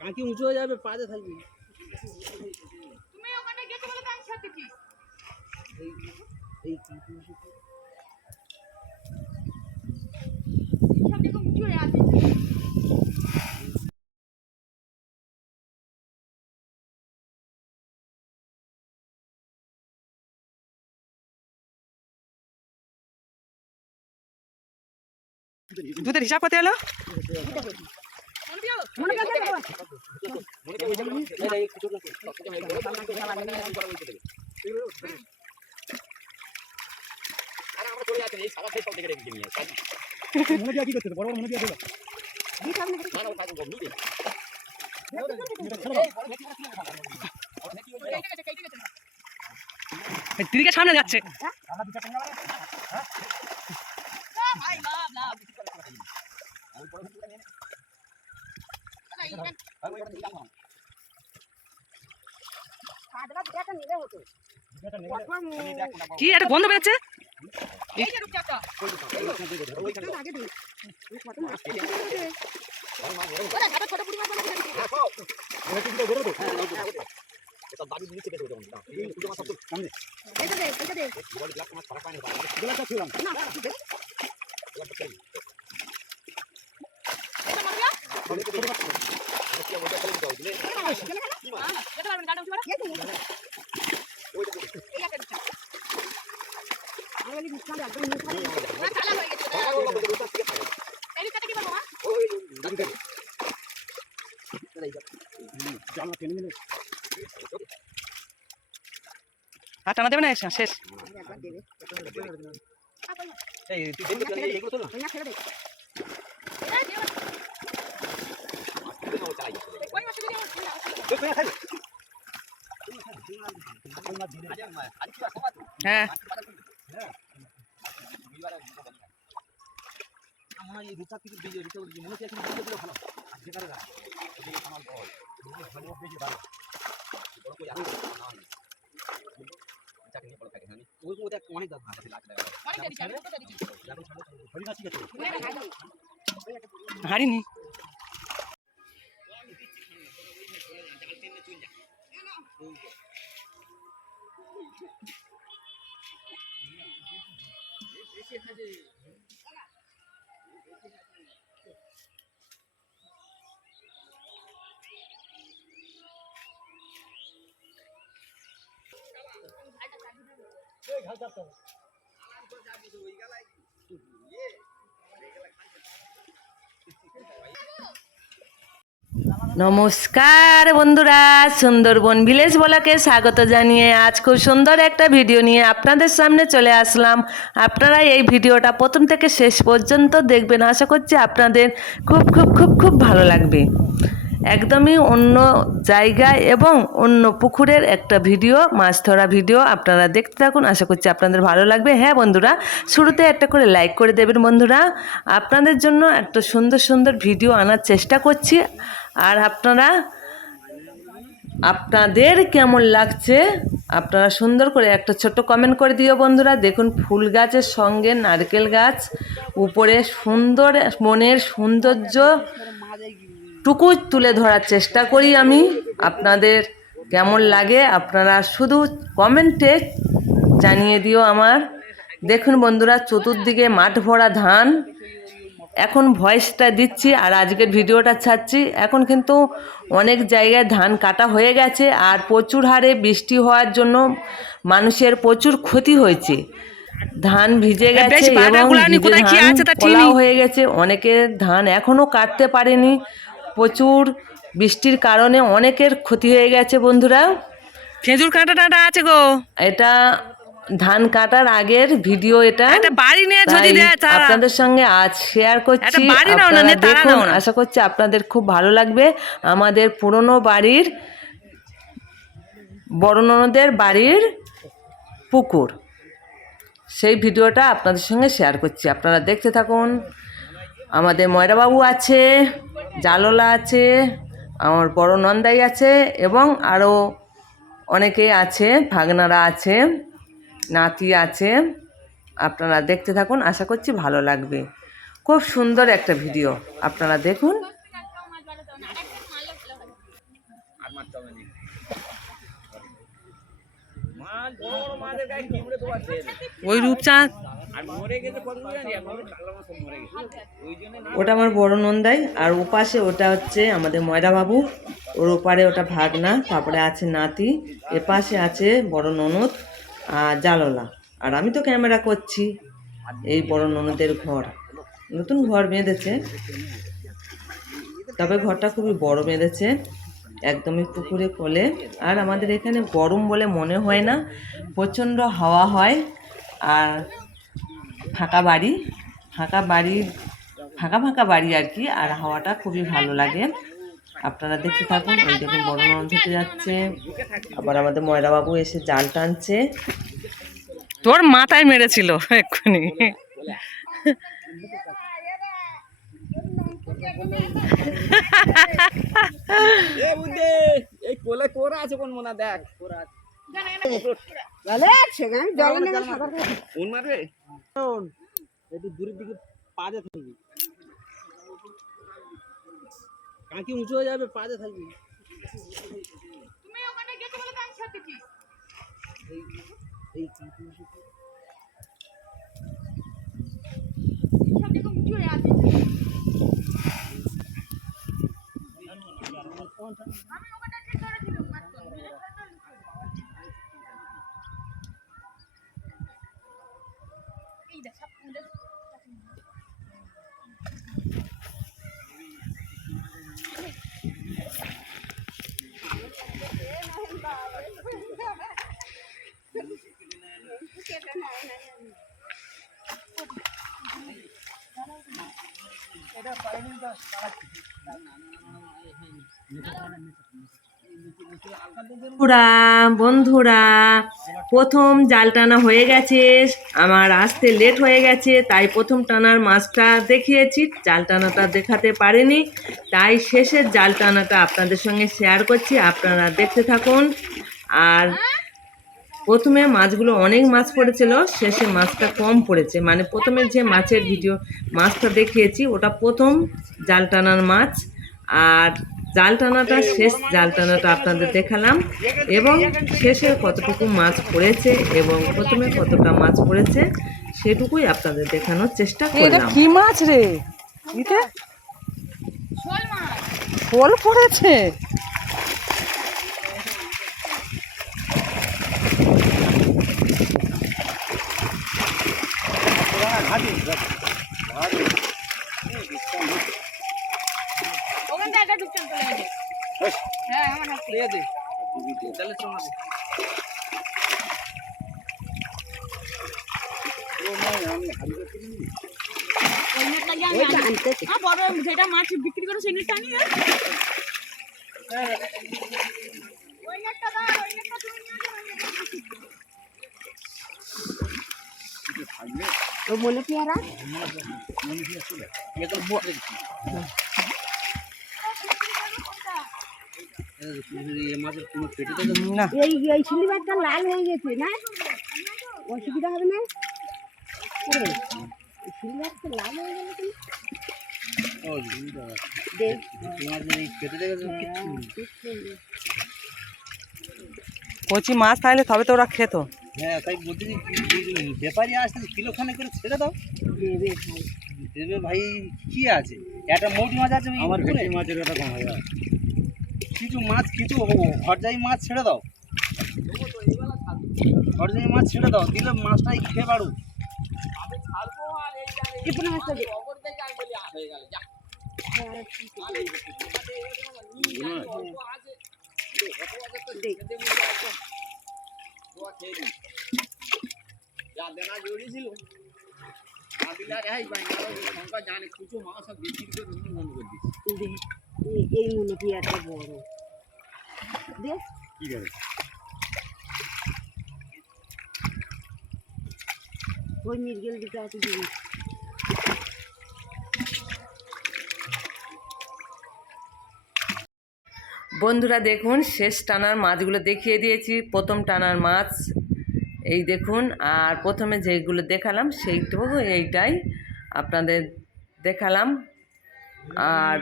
কাঁকি উঁচু হয়ে যাবে, পাতে থাকবি। তুমি ওখানে গেছো বলে কাঁকি ছাড়তেছি। এই কাঁকি সব দেখো উঁচু হয়ে আছে। দুধের হিসাব কত এলো? দিদিকে সামনে যাচ্ছে। কি একটা গন্ধ বেরোচ্ছে। আর টানা দেবে না শেষ। হ্যাঁ হারিনি। নমস্কার বন্ধুরা, সুন্দরবন ভিলেজ ব্লগে স্বাগত জানিয়ে আজ খুব সুন্দর একটা ভিডিও নিয়ে আপনাদের সামনে চলে আসলাম। আপনারা এই ভিডিওটা প্রথম থেকে শেষ পর্যন্ত দেখবেন, আশা করছি আপনাদের খুব খুব খুব খুব ভালো লাগবে। একদমই অন্য জায়গায় এবং অন্য পুকুরের একটা ভিডিও, মাছ ধরা ভিডিও। আপনারা দেখতে থাকুন, আশা করছি আপনাদের ভালো লাগবে। হ্যাঁ বন্ধুরা, শুরুতে একটা করে লাইক করে দেবেন বন্ধুরা। আপনাদের জন্য একটা সুন্দর সুন্দর ভিডিও আনার চেষ্টা করছি। আর আপনাদের কেমন লাগছে আপনারা সুন্দর করে একটা ছোট্ট কমেন্ট করে দিও বন্ধুরা। দেখুন, ফুল গাছের সঙ্গে নারকেল গাছ, উপরে সুন্দর মনের সৌন্দর্য টুকু তুলে ধরার চেষ্টা করি আমি। আপনাদের কেমন লাগে আপনারা শুধু কমেন্টে জানিয়ে দিও আমার। দেখুন বন্ধুরা, চতুর্দিকে মাঠ ভরা ধান। এখন ভয়েসটা দিচ্ছি আর আজকের ভিডিওটা ছাড়ছি। এখন কিন্তু অনেক জায়গায় ধান কাটা হয়ে গেছে, আর প্রচুর হারে বৃষ্টি হওয়ার জন্য মানুষের প্রচুর ক্ষতি হয়েছে। ধান ভিজে গেছে এবং ধান কলাও হয়ে গেছে। অনেকের ধান এখনও কাটতে পারেনি, প্রচুর বৃষ্টির কারণে অনেকের ক্ষতি হয়ে গেছে বন্ধুরা। খেজুর কাঁটা আছে গো। এটা ধান কাটার আগের ভিডিও, এটা আপনাদের সঙ্গে আজ শেয়ার করছি। আপনারা দেখুন, আশা করছি আপনাদের খুব ভালো লাগবে। আমাদের পুরনো বাড়ির বড় ননদের বাড়ির পুকুর, সেই ভিডিওটা আপনাদের সঙ্গে শেয়ার করছি। আপনারা দেখতে থাকুন। আমাদের ময়রাবাবু আছে, জালোলা আছে, আমার বড় নন্দাই আছে এবং আরও অনেকেই আছে, ভাগনারা আছে, নাতি আছে। আপনারা দেখতে থাকুন, আশা করছি ভালো লাগবে। খুব সুন্দর একটা ভিডিও, আপনারা দেখুন। একটাও মাছ বাড়াতে হবে না, আরেকটা মারলে ভালো হবে। আর মারতে হবে না। মাছ বড় বড় মাছের গায়ে কিমড়ে তো আছে। ওই রূপচাঁদ, আর মরে গেছে কতগুলো জানি, এখন কালো মাছ সব মরে গেছে। ওই জন্য না ওটা আমার বড় নন্দাই, আর ওপাশে ওটা হচ্ছে আমাদের ময়রা বাবু, ওর ওপারে ওটা ভাগনা, তারপরে আছে নাতি, এপাশে আছে বড় ননদ আর জাললা, আর আমি তো ক্যামেরা করছি। এই বড় ননদের ঘর, নতুন ঘর বেঁধেছে, তবে ঘরটা খুবই বড় বেঁধেছে, একদমই পুকুরে কোলে। আর আমাদের এখানে গরম বলে মনে হয় না, প্রচণ্ড হাওয়া হয়, আর ফাঁকা বাড়ি, ফাঁকা বাড়ি, ফাঁকা ফাঁকা বাড়ি আর কি, আর হাওয়াটা খুবই ভালো লাগে। আপনারা দেখতে থাকুন। ওই দেখুন বড় ননদ হেঁটে যাচ্ছে, আবার আমাদের ময়রা বাবু এসে জাল টানছে। তোর মাথায় মেরেছিল এক্ষুনি। এ বুদ্ধি, এই কোলে কোরা আছে কোন মোনা দেখ। কোরা আছে। কোন মারবে? একটু দূরের দিকে পাজে থাকবি। কাঁকি উঁচু হয়ে যাবে, পাজে থাকবি। তুমি ওখানে গেছো বলে তো আমি ছাড়তেছি। এই কাঁকি উঁচু। সব দেখো উঁচু হয়ে আছে। আমি ওখানে ঠিক করেছিলাম মাছ তো। এই দেখ সব দেখ। বন্ধুরা বন্ধুরা, প্রথম জাল টানা হয়ে গেছে, আমার আসতে লেট হয়ে গেছে, তাই প্রথম টানার মাছটা দেখিয়েছি, জাল টানাটা দেখাতে পারিনি, তাই শেষের জাল টানাটা আপনাদের সঙ্গে শেয়ার করছি, আপনারা দেখতে থাকুন। আর প্রথমে মাছগুলো অনেক মাছ পড়েছিল, শেষে মাছটা কম পড়েছে, মানে প্রথমে যে মাছের ভিডিও মাছটা দেখিয়েছি ওটা প্রথম জাল টানার মাছ, আর জাল টানাটা শেষ জাল টানাটা আপনাদের দেখালাম, এবং শেষে কতটুকু মাছ পড়েছে এবং প্রথমে কতটা মাছ পড়েছে সেটুকুই আপনাদের দেখানোর চেষ্টা করলাম। কি মাছ রে? ইতে শোল মাছ। শোল পড়েছে। ওখান থেকে একটা ঢুকছেন চলে গেছে। হ্যাঁ আমার হাত দিয়ে দে। তাহলে চল না। ওই নেটটা গিয়ে আমি আনতেছি। হ্যাঁ বড় যেটা মাছ বিক্রি করে সেই নেটটা নিয়ে ওই নেটটা দাও, ওই নেটটা তুমি নিয়ে যাও। ও মনে পেয়ারা মাছের কোনো পেটে তো না, এই সিলিভারটা লাল হয়ে গেছে না, অসুবিধা হবে না। সিলিভারটা লাল হয়ে গেল কেন? কচি মাছ তাহলে তবে তো ওরা খেত। হ্যাঁ তাই বলছি যে ব্যাপারী আসতে কিলোখানে করে ছেড়ে দাও। দেবে ভাই, দেবে ভাই, কি আছে একটা মৌটি মাছ আছে আমার ভেটকি মাছের কথা কম হয়, কিছু মাছ কিছু হরজাই মাছ ছেড়ে দাও, হরজাই মাছ ছেড়ে দাও, দিলে মাছটাই খেয়ে বাড়ু। টিপুনা মাছটা দে। এই মনে পেয়ারটা বড় দেখ। ওই মির্গেল দিকে আছে দিদি। বন্ধুরা দেখুন, শেষ টানার মাছগুলো দেখিয়ে দিয়েছি, প্রথম টানার মাছ এই দেখুন, আর প্রথমে যেগুলো দেখালাম সেইটুকু এইটাই আপনাদের দেখালাম। আর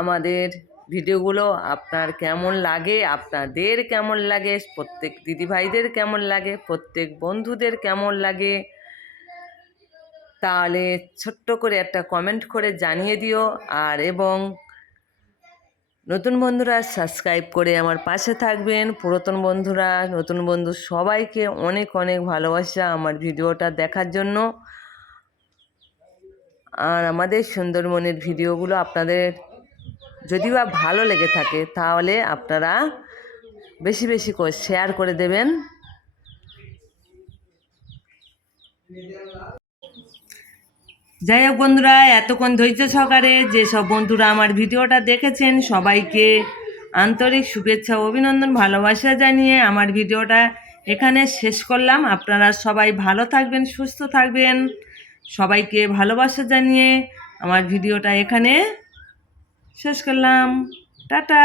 আমাদের ভিডিওগুলো আপনার কেমন লাগে, আপনাদের কেমন লাগে, প্রত্যেক দিদিভাইদের কেমন লাগে, প্রত্যেক বন্ধুদের কেমন লাগে, তাহলে ছোট্ট করে একটা কমেন্ট করে জানিয়ে দিও। আর এবং নতুন বন্ধুরা সাবস্ক্রাইব করে আমার পাশে থাকবেন। পুরাতন বন্ধুরা, নতুন বন্ধু সবাইকে অনেক অনেক ভালোবাসা আমার ভিডিওটা দেখার জন্য। আর আমাদের সুন্দরবনের ভিডিওগুলো আপনাদের যদি বা ভালো লেগে থাকে তাহলে আপনারা বেশি বেশি করে শেয়ার করে দেবেন। যাই হোক বন্ধুরা, এতক্ষণ ধৈর্য সহকারে যেসব বন্ধুরা আমার ভিডিওটা দেখেছেন সবাইকে আন্তরিক শুভেচ্ছা, অভিনন্দন, ভালোবাসা জানিয়ে আমার ভিডিওটা এখানে শেষ করলাম। আপনারা সবাই ভালো থাকবেন, সুস্থ থাকবেন। সবাইকে ভালোবাসা জানিয়ে আমার ভিডিওটা এখানে শেষ করলাম। টাটা।